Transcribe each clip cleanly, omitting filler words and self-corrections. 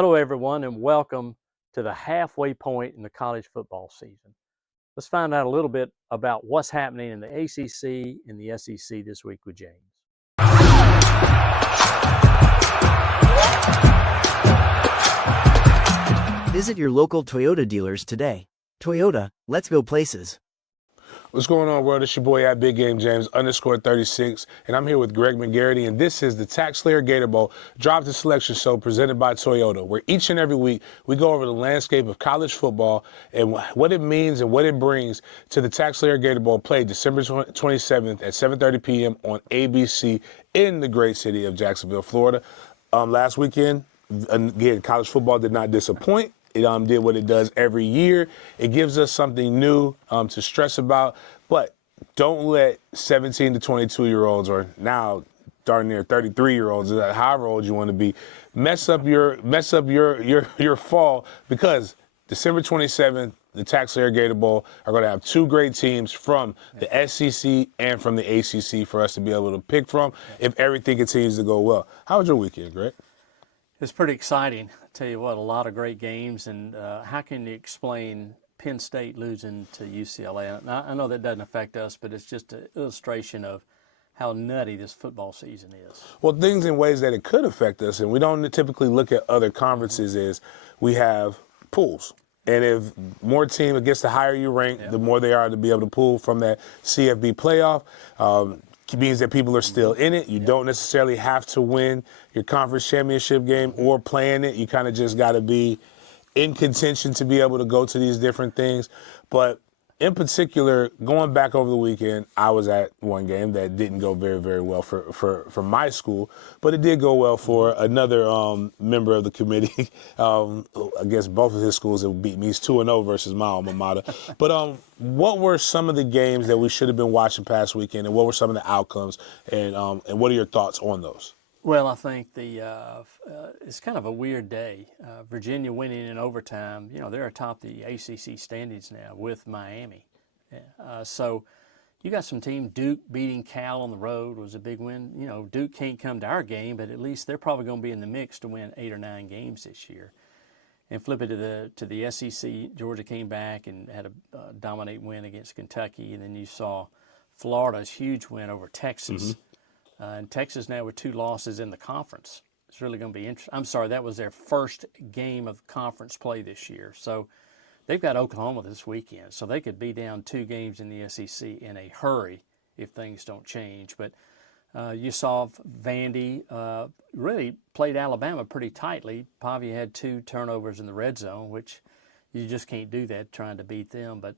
Hello, everyone, and welcome to the halfway point in the college football season. Let's find out a little bit about what's happening in the ACC and the SEC this week with James. Visit your local Toyota dealers today. Toyota, let's go places. What's going on, world? It's your boy at Big Game James _36, and I'm here with Greg McGarity, and this is the TaxSlayer Gator Bowl Drop the Selection Show presented by Toyota, where each and every week we go over the landscape of college football and what it means and what it brings to the TaxSlayer Gator Bowl played December 27th at 7:30 p.m. on ABC in the great city of Jacksonville, Florida. Last weekend, again, college football did not disappoint. It did what it does every year. It gives us something new to stress about. But don't let 17 to 22-year-olds, or now darn near 33-year-olds, however old you want to be, mess up your fall, because December 27th, the TaxSlayer Gator Bowl are going to have two great teams from the SEC and from the ACC for us to be able to pick from if everything continues to go well. How was your weekend, Greg? It's pretty exciting. I tell you what, a lot of great games. And how can you explain Penn State losing to UCLA? Now, I know that doesn't affect us, but it's just an illustration of how nutty this football season is. Well, things in ways that it could affect us, and we don't typically look at other conferences, is we have pools. And if more teams, it gets the higher you rank, the more they are to be able to pull from that CFB playoff. It means that people are still in it. You don't necessarily have to win your conference championship game or play in it. You kind of just got to be in contention to be able to go to these different things. But in particular, going back over the weekend, I was at one game that didn't go very, very well for my school, but it did go well for another member of the committee. I guess both of his schools have beat me. He's 2-0 versus my alma mater. But what were some of the games that we should have been watching past weekend, and what were some of the outcomes, and what are your thoughts on those? Well, I think it's kind of a weird day. Virginia winning in overtime. You know, they're atop the ACC standings now with Miami. So you got some team. Duke beating Cal on the road was a big win. You know, Duke can't come to our game, but at least they're probably going to be in the mix to win 8 or 9 games this year. And flip it to the SEC. Georgia came back and had a dominate win against Kentucky, and then you saw Florida's huge win over Texas. And Texas now with 2 losses in the conference. It's really going to be interesting. I'm sorry, that was their first game of conference play this year. So they've got Oklahoma this weekend. So they could be down 2 games in the SEC in a hurry if things don't change. But you saw Vandy really played Alabama pretty tightly. Pavia had 2 turnovers in the red zone, which you just can't do that trying to beat them. But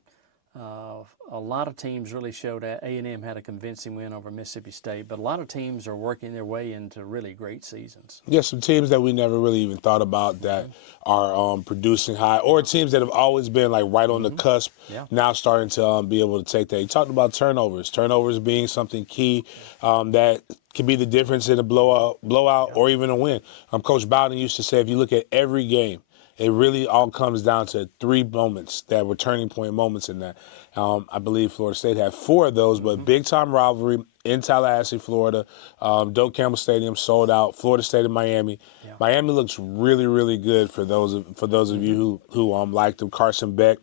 a lot of teams really showed that. A&M had a convincing win over Mississippi State, but a lot of teams are working their way into really great seasons. Yeah, some teams that we never really even thought about that are producing high, or teams that have always been like right on the cusp, now starting to be able to take that. You talked about turnovers being something key that can be the difference in a blowout or even a win. Coach Bowden used to say, if you look at every game, it really all comes down to 3 moments that were turning point moments in that. I believe Florida State had 4 of those, but big-time rivalry in Tallahassee, Florida. Doak Campbell Stadium sold out. Florida State and Miami. Yeah. Miami looks really, really good for those of you who like them. Carson Beck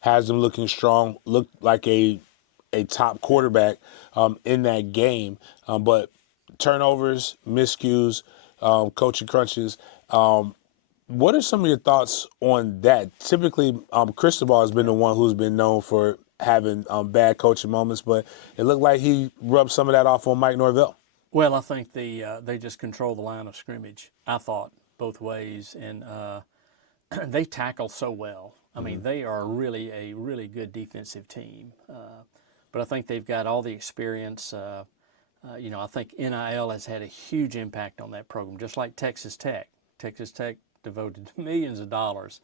has them looking strong, looked like a top quarterback in that game. But turnovers, miscues, coaching crunches, what are some of your thoughts on that? Typically, Cristobal has been the one who's been known for having bad coaching moments, but it looked like he rubbed some of that off on Mike Norvell. Well, I think they just control the line of scrimmage, I thought, both ways, and they tackle so well. I mean, they are really a really good defensive team, but I think they've got all the experience. I think NIL has had a huge impact on that program, just like Texas Tech. Texas Tech devoted millions of dollars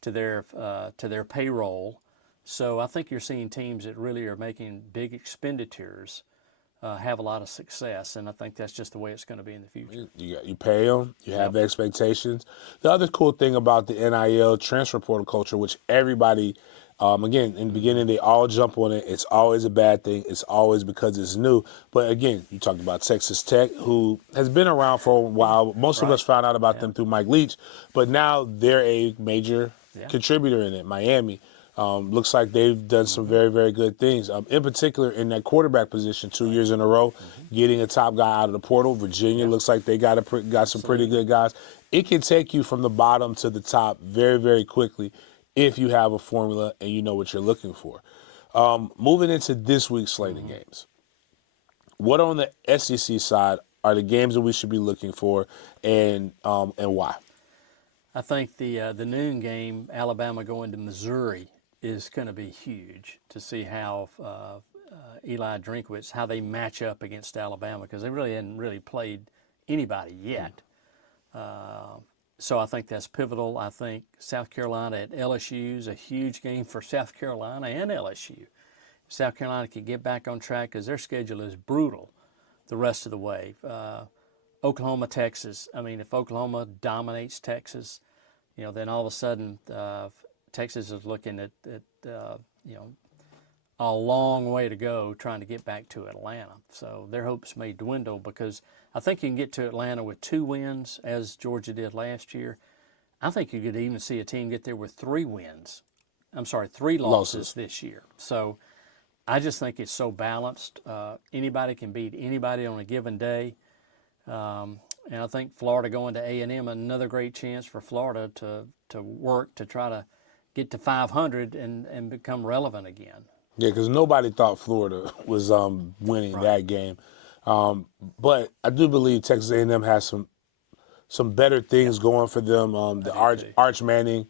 to their payroll. So I think you're seeing teams that really are making big expenditures have a lot of success, and I think that's just the way it's going to be in the future. You pay them, you have expectations. The other cool thing about the NIL transfer portal culture, which everybody Again, in the beginning, they all jump on it. It's always a bad thing. It's always because it's new. But again, you talked about Texas Tech, who has been around for a while. Most of us found out about them through Mike Leach, but now they're a major contributor in it. Miami. Looks like they've done some very, very good things. In particular, in that quarterback position, 2 years in a row, getting a top guy out of the portal. Virginia looks like they got some pretty good guys. It can take you from the bottom to the top very, very quickly if you have a formula and you know what you're looking for. Moving into this week's slate of games, what on the SEC side are the games that we should be looking for, and why? I think the noon game, Alabama going to Missouri, is going to be huge to see how Eli Drinkwitz, how they match up against Alabama, because they really hadn't really played anybody yet. So I think that's pivotal. I think South Carolina at LSU is a huge game for South Carolina and LSU. South Carolina can get back on track because their schedule is brutal the rest of the way. Oklahoma, Texas. I mean, if Oklahoma dominates Texas, then all of a sudden Texas is looking at a long way to go trying to get back to Atlanta. So their hopes may dwindle, because I think you can get to Atlanta with 2 wins, as Georgia did last year. I think you could even see a team get there with 3 losses this year. So I just think it's so balanced. Anybody can beat anybody on a given day. And I think Florida going to A&M, another great chance for Florida to work to try to get to 500 and become relevant again. Yeah, because nobody thought Florida was winning that game. But I do believe Texas A&M has some better things going for them. The Arch Manning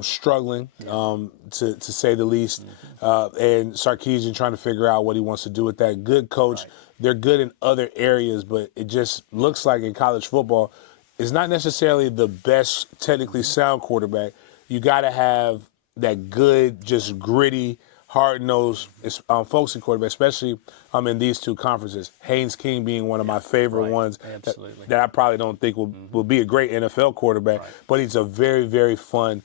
struggling, to say the least, and Sarkisian trying to figure out what he wants to do with that. Good coach. Right. They're good in other areas, but it just looks like in college football, it's not necessarily the best technically sound quarterback. You got to have that good, just gritty, hard-nosed, focusing quarterback, especially in these 2 conferences. Haynes King being one of my favorite ones that I probably don't think will be a great NFL quarterback, but he's a very, very fun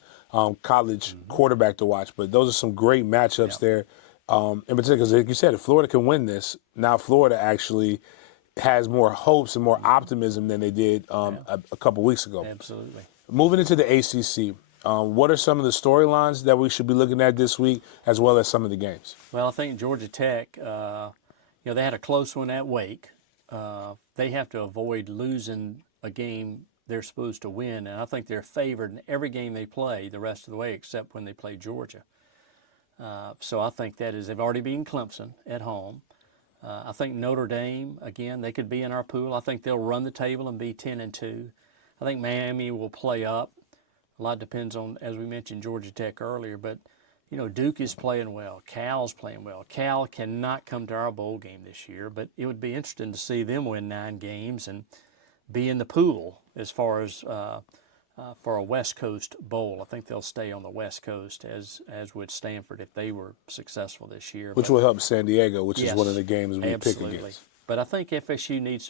college quarterback to watch. But those are some great matchups there. In particular, because like you said, if Florida can win this, now Florida actually has more hopes and more optimism than they did a couple weeks ago. Absolutely. Moving into the ACC, what are some of the storylines that we should be looking at this week, as well as some of the games? Well, I think Georgia Tech, they had a close one at Wake. They have to avoid losing a game they're supposed to win, and I think they're favored in every game they play the rest of the way except when they play Georgia. So I think they've already beaten Clemson at home. I think Notre Dame, again, they could be in our pool. I think they'll run the table and be 10-2. I think Miami will play up. A lot depends on, as we mentioned, Georgia Tech earlier, but Duke is playing well. Cal's playing well. Cal cannot come to our bowl game this year, but it would be interesting to see them win 9 games and be in the pool as far as for a West Coast bowl. I think they'll stay on the West Coast, as would Stanford if they were successful this year. Which will help San Diego, which is one of the games we pick against. But I think FSU need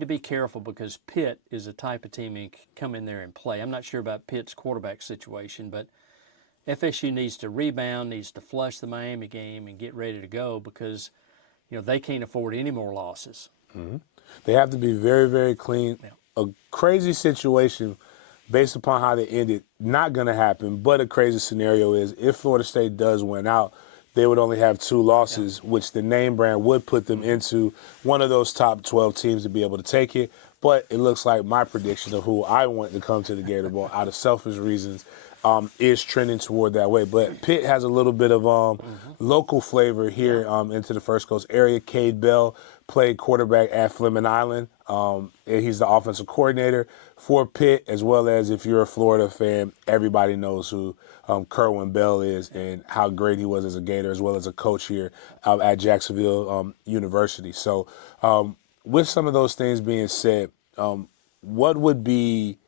to be careful, because Pitt is a type of team that can come in there and play. I'm not sure about Pitt's quarterback situation, but FSU needs to rebound, needs to flush the Miami game and get ready to go, because they can't afford any more losses. Mm-hmm. They have to be very, very clean. Yeah. A crazy situation based upon how they ended, not going to happen, but a crazy scenario is if Florida State does win out, they would only have 2 losses, which the name brand would put them into one of those top 12 teams to be able to take it. But it looks like my prediction of who I want to come to the Gator Bowl out of selfish reasons is trending toward that way. But Pitt has a little bit of local flavor here into the First Coast area. Cade Bell played quarterback at Fleming Island. He's the offensive coordinator for Pitt, as well as, if you're a Florida fan, everybody knows who Kerwin Bell is and how great he was as a Gator, as well as a coach here at Jacksonville University. So with some of those things being said, what would be –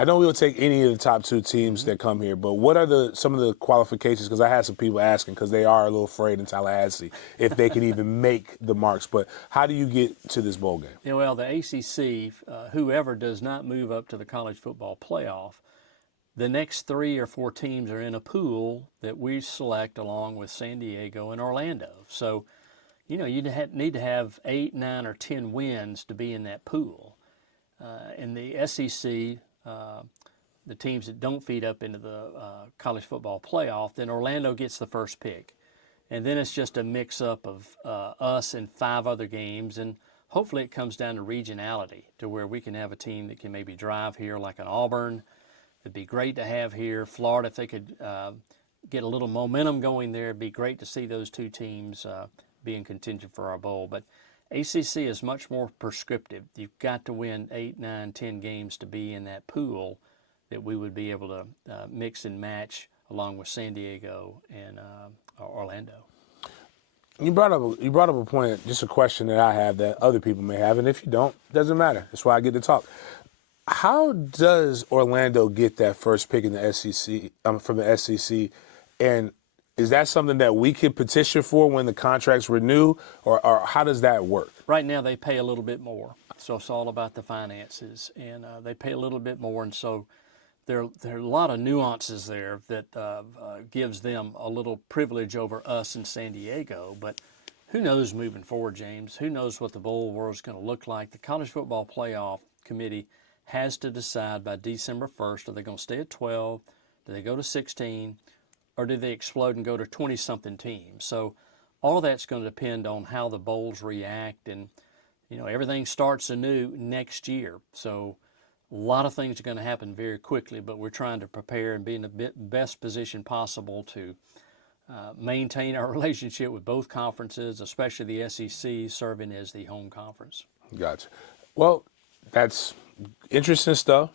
I know we'll take any of the top 2 teams that come here, but what are some of the qualifications? Because I had some people asking, because they are a little afraid in Tallahassee if they can even make the marks. But how do you get to this bowl game? Well, the ACC, whoever does not move up to the college football playoff, the next 3 or 4 teams are in a pool that we select along with San Diego and Orlando. So, you need to have 8, 9, or 10 wins to be in that pool. In the SEC, the teams that don't feed up into the college football playoff, then Orlando gets the first pick. And then it's just a mix-up of us and 5 other games, and hopefully it comes down to regionality, to where we can have a team that can maybe drive here like an Auburn. It'd be great to have here. Florida, if they could get a little momentum going there, it'd be great to see those 2 teams be in contention for our bowl. But ACC is much more prescriptive. You've got to win 8, 9, 10 games to be in that pool that we would be able to mix and match along with San Diego and Orlando. You brought up a point, just a question that I have that other people may have, and if you don't, doesn't matter. That's why I get to talk. How does Orlando get that first pick in the SEC from the SEC, and is that something that we could petition for when the contracts renew, or how does that work? Right now, they pay a little bit more, so it's all about the finances, and they pay a little bit more, and so there are a lot of nuances there that gives them a little privilege over us in San Diego. But who knows moving forward, James? Who knows what the bowl world is going to look like? The College Football Playoff Committee has to decide by December 1st, are they going to stay at 12? Do they go to 16? Or do they explode and go to 20-something teams? So all that's going to depend on how the bowls react. And, everything starts anew next year. So a lot of things are going to happen very quickly, but we're trying to prepare and be in the best position possible to maintain our relationship with both conferences, especially the SEC serving as the home conference. Gotcha. Well, that's interesting stuff.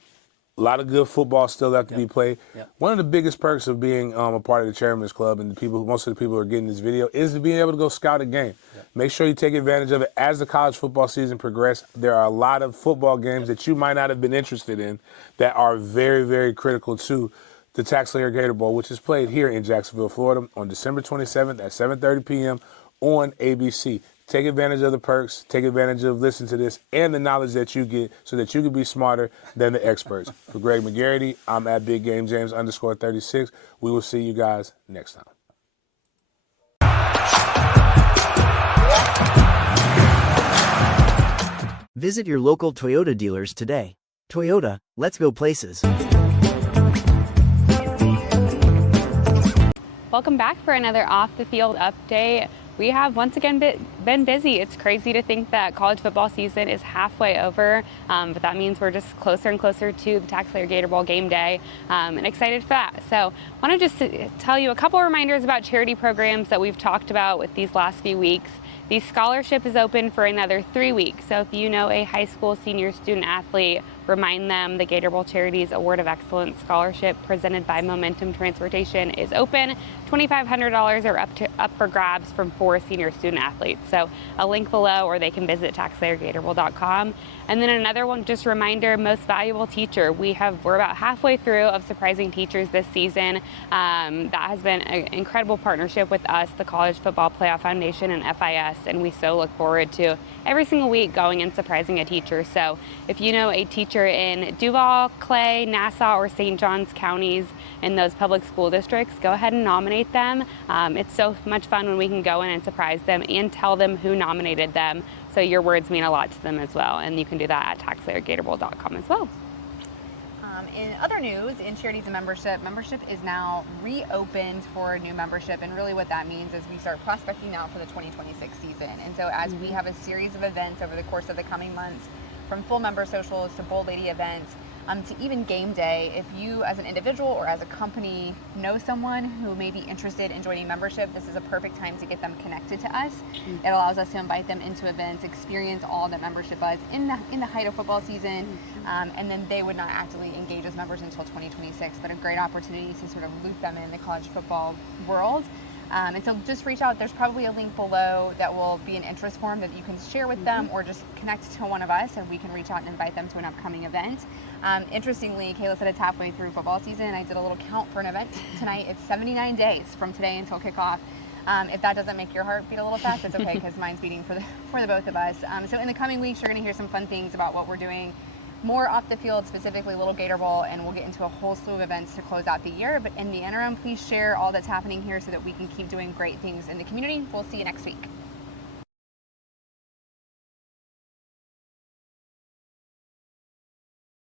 A lot of good football still left to be played. Yep. One of the biggest perks of being a part of the Chairman's Club and most of the people who are getting this video is being able to go scout a game. Yep. Make sure you take advantage of it as the college football season progresses. There are a lot of football games that you might not have been interested in that are very, very critical to the TaxSlayer Gator Bowl, which is played here in Jacksonville, Florida on December 27th at 7:30 p.m. on ABC. Take advantage of the perks, take advantage of listening to this and the knowledge that you get so that you can be smarter than the experts. For Greg McGarity, I'm at Big Game James _36. We will see you guys next time. Visit your local Toyota dealers today. Toyota, let's go places. Welcome back for another Off the Field update. We have once again been busy. It's crazy to think that college football season is halfway over, but that means we're just closer and closer to the TaxSlayer Gator Bowl game day, and excited for that. So I want to just tell you a couple reminders about charity programs that we've talked about with these last few weeks. The scholarship is open for another 3 weeks, so if you know a high school senior student athlete, remind them the Gator Bowl Charities Award of Excellence Scholarship presented by Momentum Transportation is open. $2,500 are up for grabs from 4 senior student athletes. So a link below, or they can visit TaxSlayerGatorBowl.com. And then another one, just a reminder, most valuable teacher. We're about halfway through of surprising teachers this season. That has been an incredible partnership with us, the College Football Playoff Foundation and FIS, and we so look forward to every single week going and surprising a teacher. So if you know a teacher in Duval, Clay, Nassau, or St. Johns counties in those public school districts, go ahead and nominate them. It's so much fun when we can go in and surprise them and tell them who nominated them. So your words mean a lot to them as well, and you can do that at TaxSlayerGatorBowl.com as well. In other news, in Charities and membership is now reopened for new membership, and really what that means is we start prospecting now for the 2026 season. And so as we have a series of events over the course of the coming months, from full member socials to Bowl Lady events, to even game day, if you as an individual or as a company know someone who may be interested in joining membership, this is a perfect time to get them connected to us. It allows us to invite them into events, experience all that membership does in the height of football season, and then they would not actively engage as members until 2026, but a great opportunity to sort of loop them in the college football world. And so just reach out. There's probably a link below that will be an interest form that you can share with them, or just connect to one of us and we can reach out and invite them to an upcoming event. Interestingly, Kayla said it's halfway through football season. I did a little count for an event tonight. It's 79 days from today until kickoff. If that doesn't make your heart beat a little fast, it's okay, because mine's beating for the both of us. So in the coming weeks, you're going to hear some fun things about what we're doing more off the field, specifically Little Gator Bowl, and we'll get into a whole slew of events to close out the year. But in the interim, please share all that's happening here so that we can keep doing great things in the community. We'll see you next week.